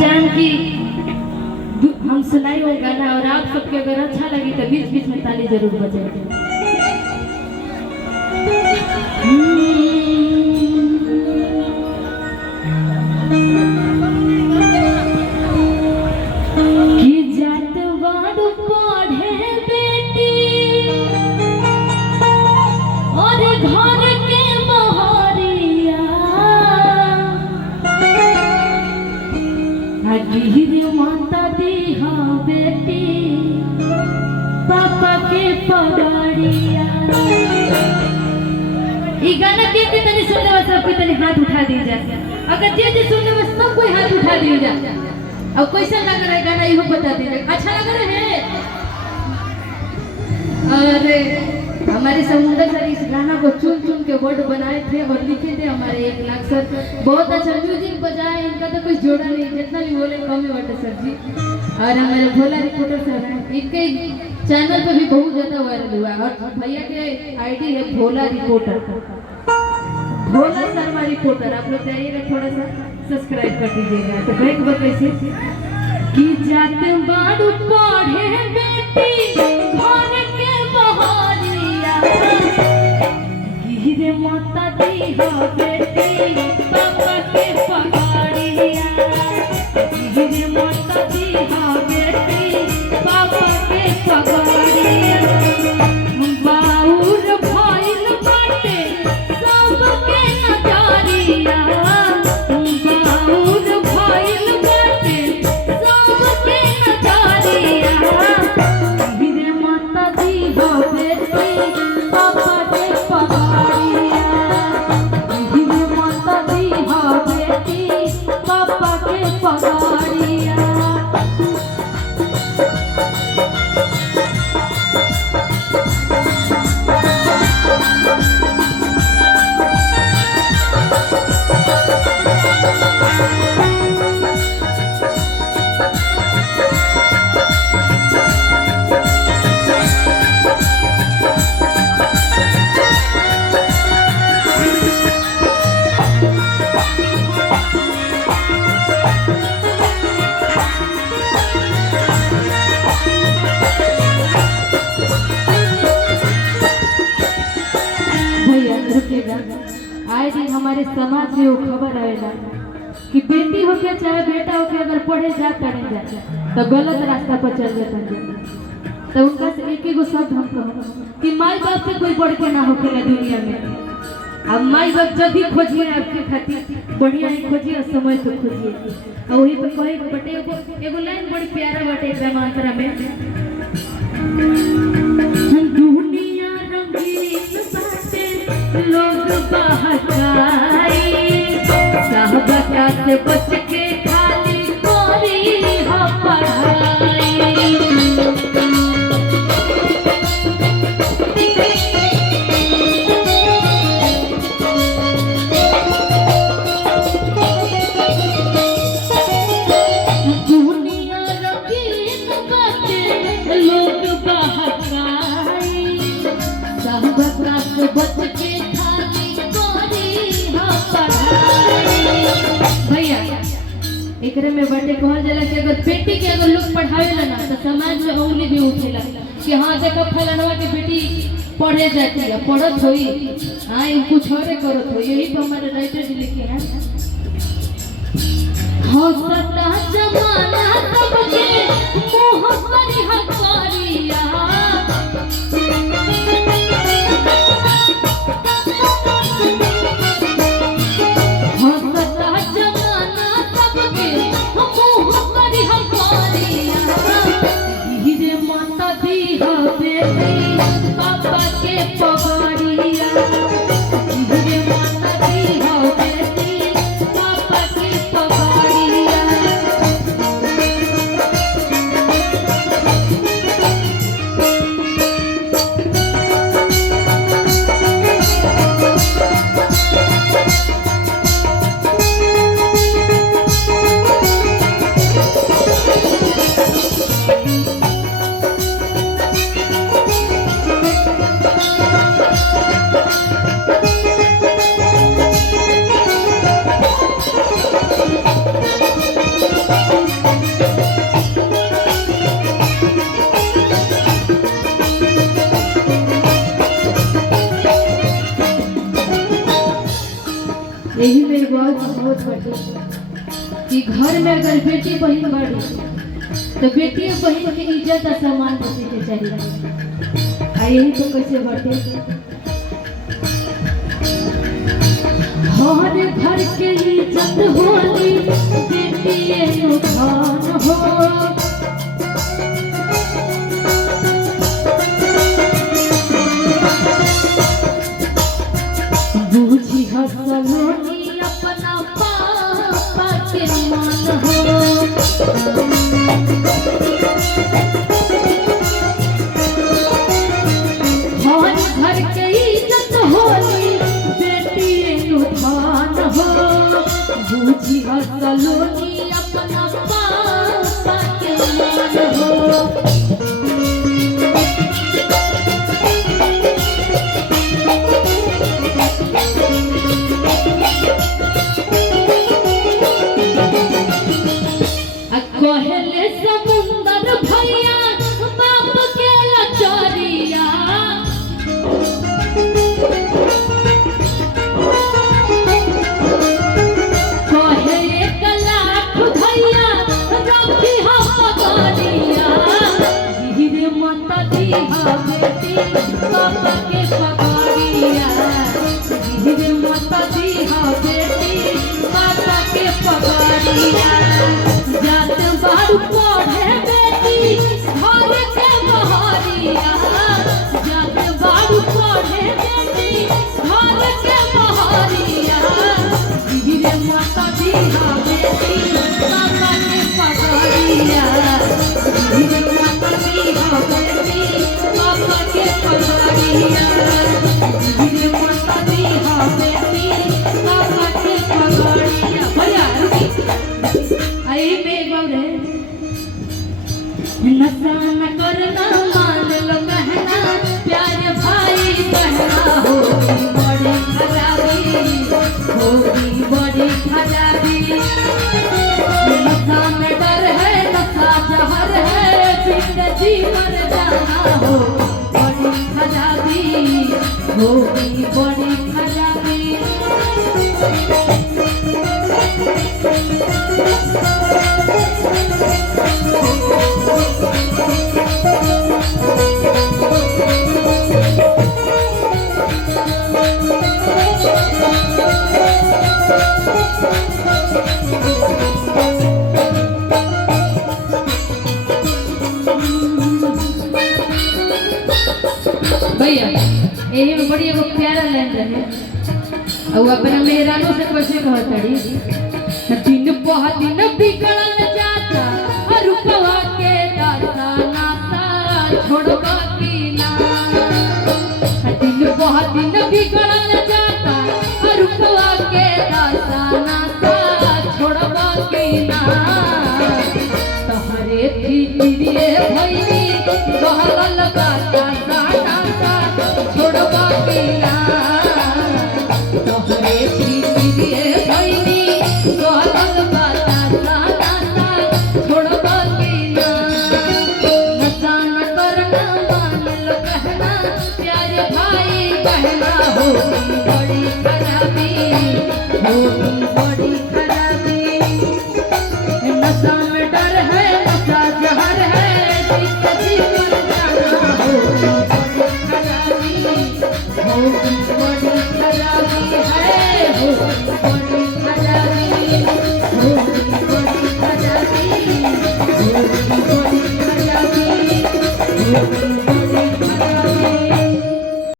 जान की हम सुनाई वो गाना और आप सबके अगर अच्छा लगे तो बीच बीच में ताली जरूर बजाएं। माता दी हाँ बेटी पापा के पगड़िया। ये गाना के तनी सुनने वाले सब कोई तनी हाथ उठा दीजिए। अगर जे सुनने में सब कोई हाथ उठा दीजिए। अब कैसा लग रहा है गाना ये बता दीजिए। अच्छा लग रहा है? और हमारे समुंदर सर इस गाना को चुन चुन के वर्ड बनाए थे और लिखे थे हमारे 1 लाख सर। बहुत अच्छा म्यूजिक बजाए, इनका तो कुछ जोड़ा नहीं, जितना भी बोले कम ही बटे सर जी। और हमारे भोला रिपोर्टर सर हैं, इनके चैनल पे भी बहुत ज्यादा वायरल हुआ है। और भैया के आईडी है भोला रिपोर्टर, भोला शर्मा रिपोर्टर। आप लोग जाइएगा, थोड़ा सा सब्सक्राइब कर दीजिएगा। तो कहीं बात कैसे कि जाते बाड़ू पढ़े बेटी गिरे माता दी हो बेटी पापा के पगड़िया। गिरे माता दी हो बेटी पापा के पगड़िया। बाउर भइल बाटे सबके नजरिया। बाउर भइल बाटे सबके नजरिया। गिरे माता दी हो बेटी पापा के पगड़िया। गिरे माता दी हो बेटी पापा के पगड़िया। आए दिन हमारे समाज में वो खबर आएगा कि बेटी हो के चाहे बेटा हो के अगर पढ़े जा तो गलत रास्ता पर चल जाता है। तो उनका से एक ही शब्द हम कहो कि माई बाप से कोई बढ़ के ना होके दुनिया में। अब माई बाप जब भी खोजिए आपके खातिर बढ़िया ही खोजिए और समय तो खोजिए। और वही पे कहे बटे एगो लाइन बड़ी प्यारा बटे ग्रामांतरा में, दुनिया रंगीन बाटे लोग बहकाई। साहबका से बच के खाली कोरी हो पढ़ाई। दुनिया रंगीन बाटे लोग बहकाई। साहबका से बच के एकरे में बटे कहल जाला कि अगर बेटी के अगर लोग पढ़ावेला ना तो समाज में उंगली भी उठेला कि हाँ देखो फलानवा के बेटी पढ़े जाती है, पढ़त होई, हाँ कुछ और करत होई। यही तो हमारे राइटर जी लिखे हैं। हौसला जमाना सबके मुंह पर हकारिया। पापा के पगड़िया। गिरे माता दी हो बेटी पापा के पगड़िया। कहोत बाटे कि घर में अगर बेटी बहन बाड़ी तो बेटी बहन के इज्जत और सम्मान देने के चाहिए। आ यही तो कैसे बाटे हर घर के इज्जत होली बेटी उठान हो बूझी हसलोनी अपना पापा के मान हो हर घर के इज्जत होली बेटी उठान हो बूझी हसलोनी अपना पापा के मान हो कहले समुंदर भैया बाप के लचरिया कहे 1 लाख भैया रखी हम पगड़िया धीरे मत दिहा बेटी बाप के पगड़िया धीरे मत दिहा बेटी बाप के पगड़िया जात बारू पढ़े बेटी घर के बहरिया जात बारू पढ़े बेटी घर के बहरिया धीरे माता दिहा बेटी बाबा के पगड़िया धीरे माता दिहा बेटी बाबा के पगड़िया धीरे माता दिहा बेटी बाबा के पगड़िया भैया आई में नशा न करना मान लो कहना प्यारे भाई कहना होगी बड़ी खराबी होगी बड़ी खराबी नशा में डर है नशा जहर है जिंदगी मर जाना हो बड़ी खराबी होगी बड़ी खराबी भैया यही में बड़ी एगो प्यारा लाइन रहे और अपना मेहरानों से कैसे कहतड़ी दिन बहुत दिन बिगड़ल जाता रुपवा के दाता नाता छोड़वा की ना दिन बहुत दिन बिगड़ल जाता रुपवा के दाता नाता छोड़वा की ना तहरे फिरिए भैनी बहरल गाता छोड़वा की ना तोहरे फिरिए भैनी बहरल गाता छोड़वा की ना नशा न करना मान लो कहना प्यारे भाई कहना होगी बड़ी खराबी होगी बड़ी खराबी नशा में डर है नशा जहर है जिंदगी मर जाना होगी बड़ी खराबी है होगी बड़ी खराबी होगी बड़ी खराबी होगी बड़ी खराबी